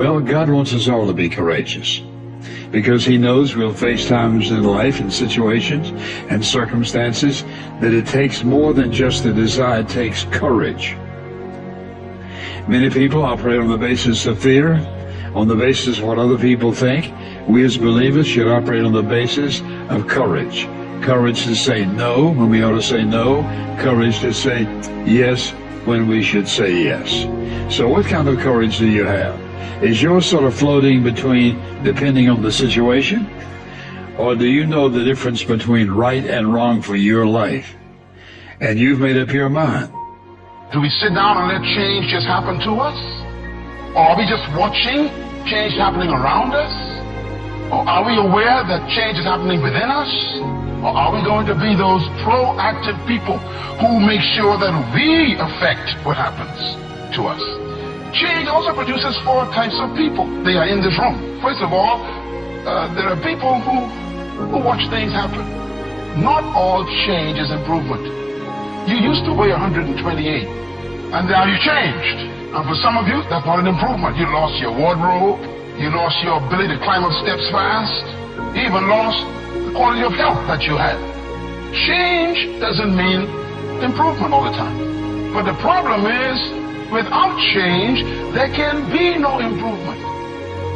Well, God wants us all to be courageous, because He knows we'll face times in life and situations and circumstances that it takes more than just a desire. It takes courage. Many people operate on the basis of fear, on the basis of what other people think. We as believers should operate on the basis of courage. Courage to say no when we ought to say no. Courage to say yes when we should say yes. So what kind of courage do you have? Is yours sort of floating between depending on the situation? Or do you know the difference between right and wrong for your life? And you've made up your mind. Do we sit down and let change just happen to us? Or are we just watching change happening around us? Or are we aware that change is happening within us? Or are we going to be those proactive people who make sure that we affect what happens to us? Change also produces four types of people. They are in this room. First of all, there are people who watch things happen. Not all change is improvement. You used to weigh 128, and now you changed. And for some of you, that's not an improvement. You lost your wardrobe, you lost your ability to climb up steps fast, you even lost the quality of health that you had. Change doesn't mean improvement all the time. But the problem is, without change, there can be no improvement.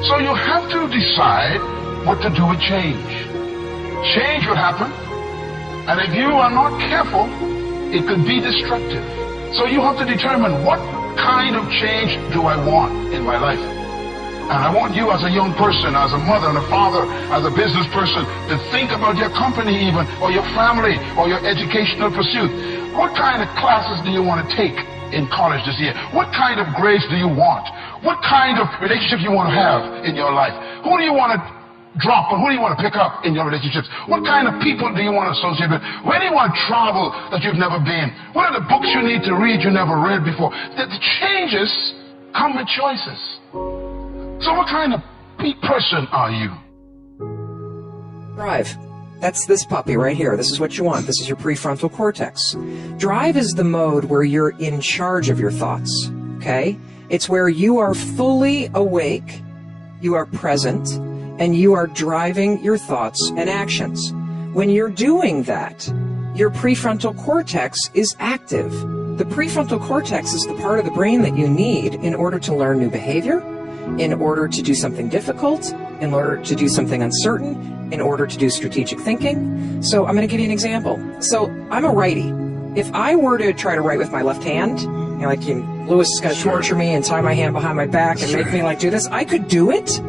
So you have to decide what to do with change. Change will happen, and if you are not careful, it could be destructive. So you have to determine, what kind of change do I want in my life? And I want you as a young person, as a mother and a father, as a business person, to think about your company even, or your family, or your educational pursuit. What kind of classes do you want to take in college this year? What kind of grades do you want? What kind of relationships do you want to have in your life? Who do you want to drop, and who do you want to pick up in your relationships? What kind of people do you want to associate with? Where do you want to travel that you've never been? What are the books you need to read you never read before? The changes come with choices. So what kind of person are you? Drive. That's this puppy right here. This is what you want. This is your prefrontal cortex. Drive is the mode where you're in charge of your thoughts, okay? It's where you are fully awake, you are present, and you are driving your thoughts and actions. When you're doing that, your prefrontal cortex is active. The prefrontal cortex is the part of the brain that you need in order to learn new behavior, in order to do something difficult, in order to do something uncertain, in order to do strategic thinking. So I'm going to give you an example. So I'm a righty. If I were to try to write with my left hand, Lewis is going to torture me and tie my hand behind my back and make me do this, I could do it.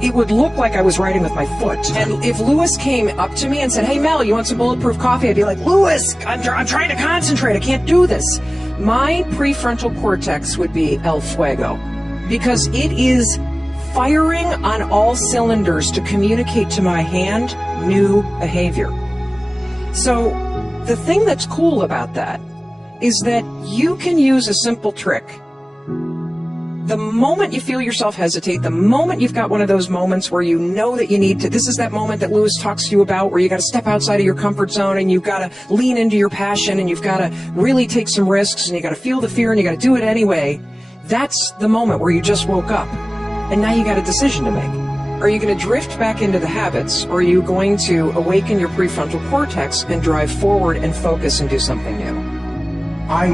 It would look like I was writing with my foot. And if Lewis came up to me and said, "Hey Mel, you want some bulletproof coffee?" I'd be like, "Lewis, I'm trying to concentrate. I can't do this." My prefrontal cortex would be el fuego, because it is firing on all cylinders to communicate to my hand new behavior. So the thing that's cool about that is that you can use a simple trick. The moment you feel yourself hesitate, the moment you've got one of those moments where you know that you need to, this is that moment that Lewis talks to you about, where you got to step outside of your comfort zone and you've got to lean into your passion and you've got to really take some risks and you got to feel the fear and you got to do it anyway. That's the moment where you just woke up and now you got a decision to make. Are you going to drift back into the habits, or are you going to awaken your prefrontal cortex and drive forward and focus and do something new? I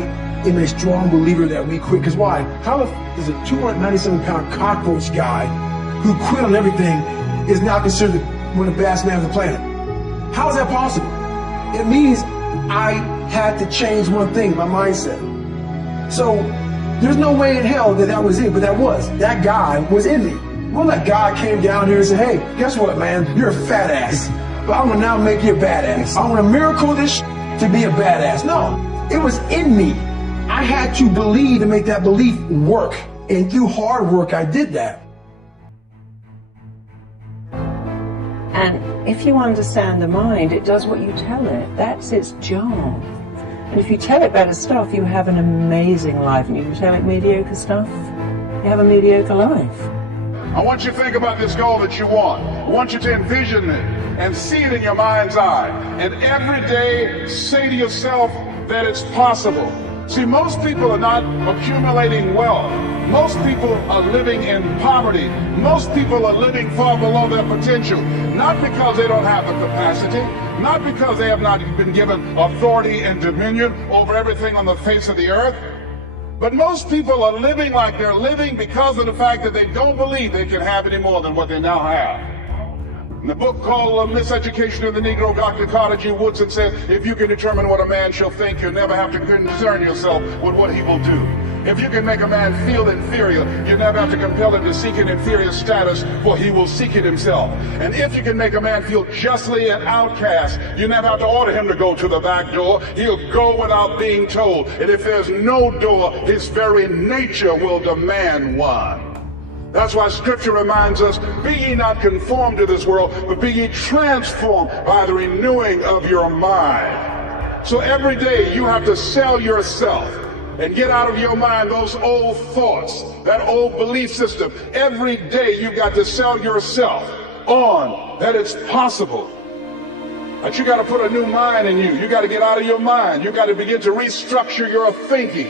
am a strong believer that we quit. Because why? How is a 297-pound cockroach guy who quit on everything is now considered one of the baddest men on the planet? How is that possible? It means I had to change one thing, my mindset. So there's no way in hell that was it, but that guy was in me. Well, that guy came down here and said, "Hey, guess what, man? You're a fat ass, but I'm gonna now make you a badass. I'm gonna miracle this to be a badass." No, it was in me. I had to believe and make that belief work. And through hard work, I did that. And if you understand the mind, it does what you tell it. That's its job. And if you tell it better stuff, you have an amazing life. And you tell it mediocre stuff, you have a mediocre life. I want you to think about this goal that you want. I want you to envision it and see it in your mind's eye. And every day say to yourself that it's possible. See, most people are not accumulating wealth. Most people are living in poverty. Most people are living far below their potential, not because they don't have the capacity, not because they have not been given authority and dominion over everything on the face of the earth, but most people are living like they're living because of the fact that they don't believe they can have any more than what they now have. In the book called Miseducation of the Negro, Dr. Carter G. Woodson said, if you can determine what a man shall think, you'll never have to concern yourself with what he will do. If you can make a man feel inferior, you never have to compel him to seek an inferior status, for he will seek it himself. And if you can make a man feel justly an outcast, you never have to order him to go to the back door. He'll go without being told. And if there's no door, his very nature will demand one. That's why Scripture reminds us, be ye not conformed to this world, but be ye transformed by the renewing of your mind. So every day you have to sell yourself and get out of your mind those old thoughts, that old belief system. Every day you've got to sell yourself on that it's possible. That you got to put a new mind in you. You got to get out of your mind. You got to begin to restructure your thinking.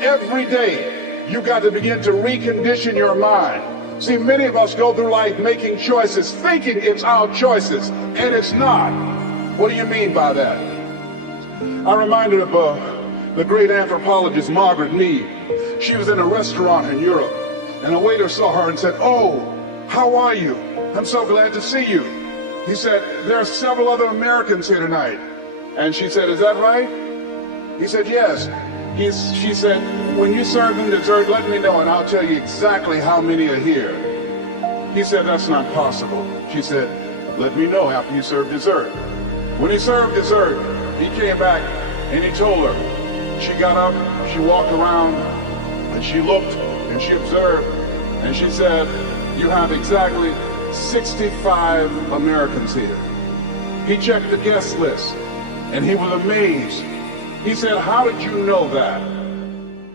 Every day you got to begin to recondition your mind. See, many of us go through life making choices, thinking it's our choices, and it's not. What do you mean by that? I'm reminded of the great anthropologist Margaret Mead. She was in a restaurant in Europe, and a waiter saw her and said, "Oh, how are you? I'm so glad to see you." He said, "There are several other Americans here tonight." And she said, "Is that right?" He said, "Yes." She said, "When you serve them dessert, let me know and I'll tell you exactly how many are here." He said, "That's not possible." She said, "Let me know after you serve dessert." When he served dessert, he came back and he told her. She got up, she walked around, and she looked and she observed, and she said, "You have exactly 65 Americans here." He checked the guest list and he was amazed. He said, "How did you know that?"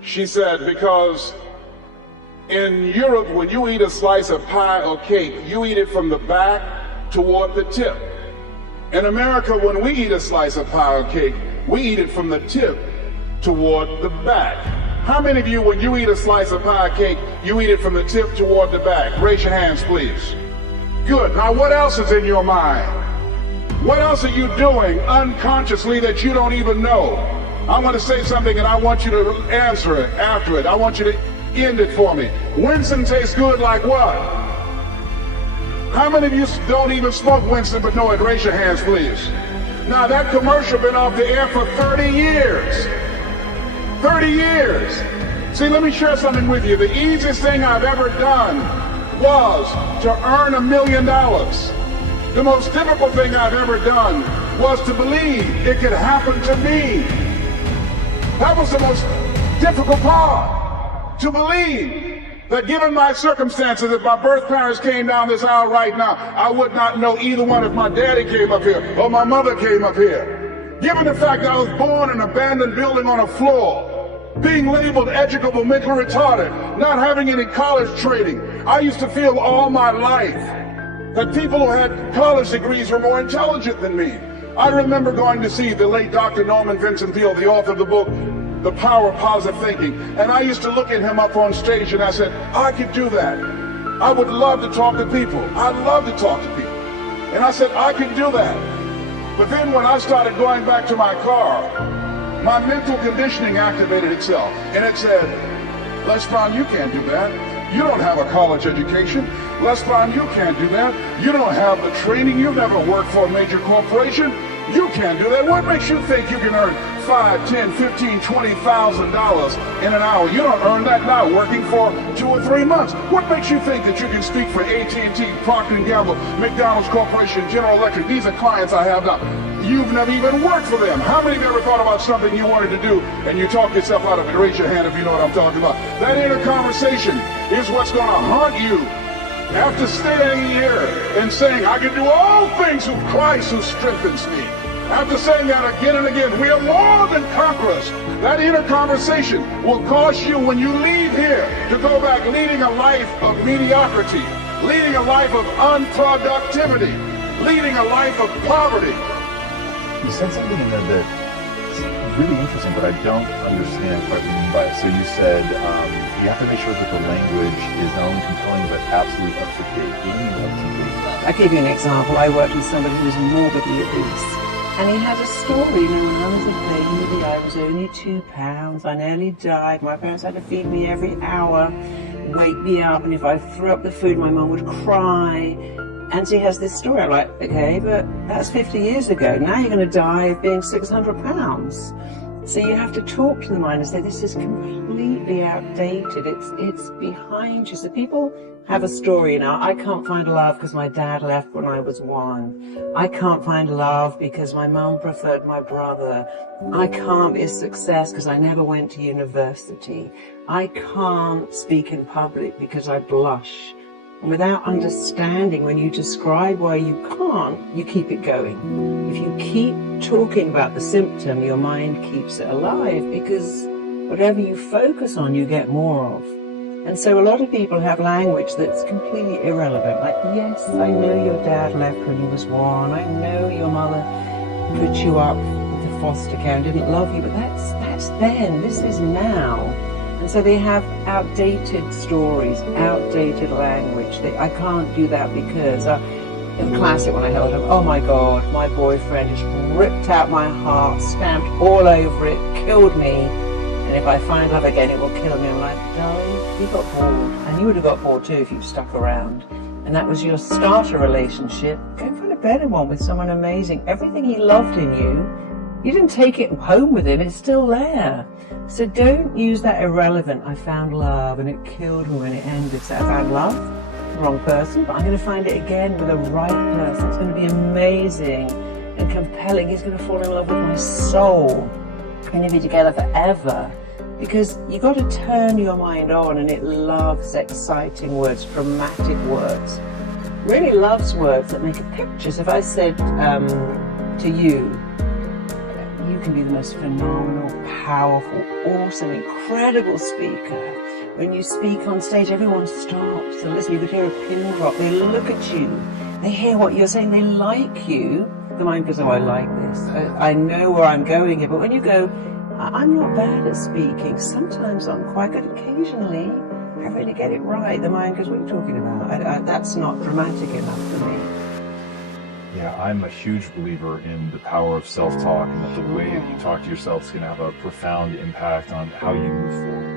She said, "Because in Europe, when you eat a slice of pie or cake, you eat it from the back toward the tip. In America, when we eat a slice of pie or cake, we eat it from the tip toward the back." How many of you, when you eat a slice of pie or cake, you eat it from the tip toward the back? Raise your hands, please. Good. Now, what else is in your mind? What else are you doing unconsciously that you don't even know? I want to say something and I want you to answer it after it. I want you to end it for me. Winston tastes good like what? How many of you don't even smoke Winston but know it? Raise your hands, please. Now that commercial been off the air for 30 years. 30 years. See, let me share something with you. The easiest thing I've ever done was to earn $1 million. The most difficult thing I've ever done was to believe it could happen to me. That was the most difficult part, to believe that given my circumstances, if my birth parents came down this aisle right now, I would not know either one if my daddy came up here or my mother came up here. Given the fact that I was born in an abandoned building on a floor, being labeled educable, mentally retarded, not having any college training, I used to feel all my life that people who had college degrees were more intelligent than me. I remember going to see the late Dr. Norman Vincent Peale, the author of the book, The Power of Positive Thinking. And I used to look at him up on stage and I said, I could do that. I would love to talk to people. I'd love to talk to people. And I said, I could do that. But then when I started going back to my car, my mental conditioning activated itself. And it said, Les Brown, you can't do that. You don't have a college education. Les Brown, you can't do that. You don't have the training. You've never worked for a major corporation. You can't do that. What makes you think you can earn $5, $10, $15, $20,000 in an hour? You don't earn that now working for 2 or 3 months. What makes you think that you can speak for AT&T, Procter & Gamble, McDonald's Corporation, General Electric? These are clients I have now. You've never even worked for them. How many of you ever thought about something you wanted to do and you talked yourself out of it? Raise your hand if you know what I'm talking about. That inner conversation is what's going to haunt you. After standing here and saying, I can do all things through Christ who strengthens me. After saying that again and again, we are more than conquerors. That inner conversation will cause you, when you leave here, to go back leading a life of mediocrity, leading a life of unproductivity, leading a life of poverty. You said something in there that really interesting, but I don't understand quite what you mean by it. So you said you have to make sure that the language is not only compelling, but absolutely up to date. What do you mean up to date? I'll give you an example. I worked with somebody who was morbidly obese. And he had a story, you know, when I was a baby, I was only 2 pounds, I nearly died, my parents had to feed me every hour, wake me up, and if I threw up the food, my mum would cry. And so he has this story. I'm like, okay, but that's 50 years ago. Now you're going to die of being 600 pounds. So you have to talk to the mind and say, this is completely outdated. It's behind you. So people have a story, you know, I can't find love because my dad left when I was 1. I can't find love because my mum preferred my brother. I can't be a success because I never went to university. I can't speak in public because I blush. Without understanding, when you describe why you can't, you keep it going. If you keep talking about the symptom, your mind keeps it alive, because whatever you focus on, you get more of. And so a lot of people have language that's completely irrelevant. Like, yes, I know your dad left when you was 1. I know your mother put you up with the foster care and didn't love you, but that's then. This is now. And so they have outdated stories, outdated language. I can't do that because, in classic when I held him, oh my God, my boyfriend just ripped out my heart, stamped all over it, killed me. And if I find love again, it will kill me. I'm like, darling, you got bored. And you would have got bored too if you stuck around. And that was your starter relationship. Go find a better one with someone amazing. Everything he loved in you didn't take it home with him, it's still there. So don't use that irrelevant, I found love and it killed me when it ended. So I found love, wrong person, but I'm going to find it again with the right person. It's going to be amazing and compelling. He's going to fall in love with my soul. We're going to be together forever. Because you've got to turn your mind on, and it loves exciting words, dramatic words. Really loves words that make a picture. So if I said to you, you can be the most phenomenal, powerful, awesome, incredible speaker. When you speak on stage, everyone stops to listen. You could hear a pin drop. They look at you. They hear what you're saying. They like you. The mind goes, oh, I like this. I know where I'm going here. But when you go, I'm not bad at speaking. Sometimes I'm quite good. Occasionally, I really get it right. The mind goes, what are you talking about? That's not dramatic enough for me. Yeah, I'm a huge believer in the power of self-talk, and that the way that you talk to yourself is going to have a profound impact on how you move forward.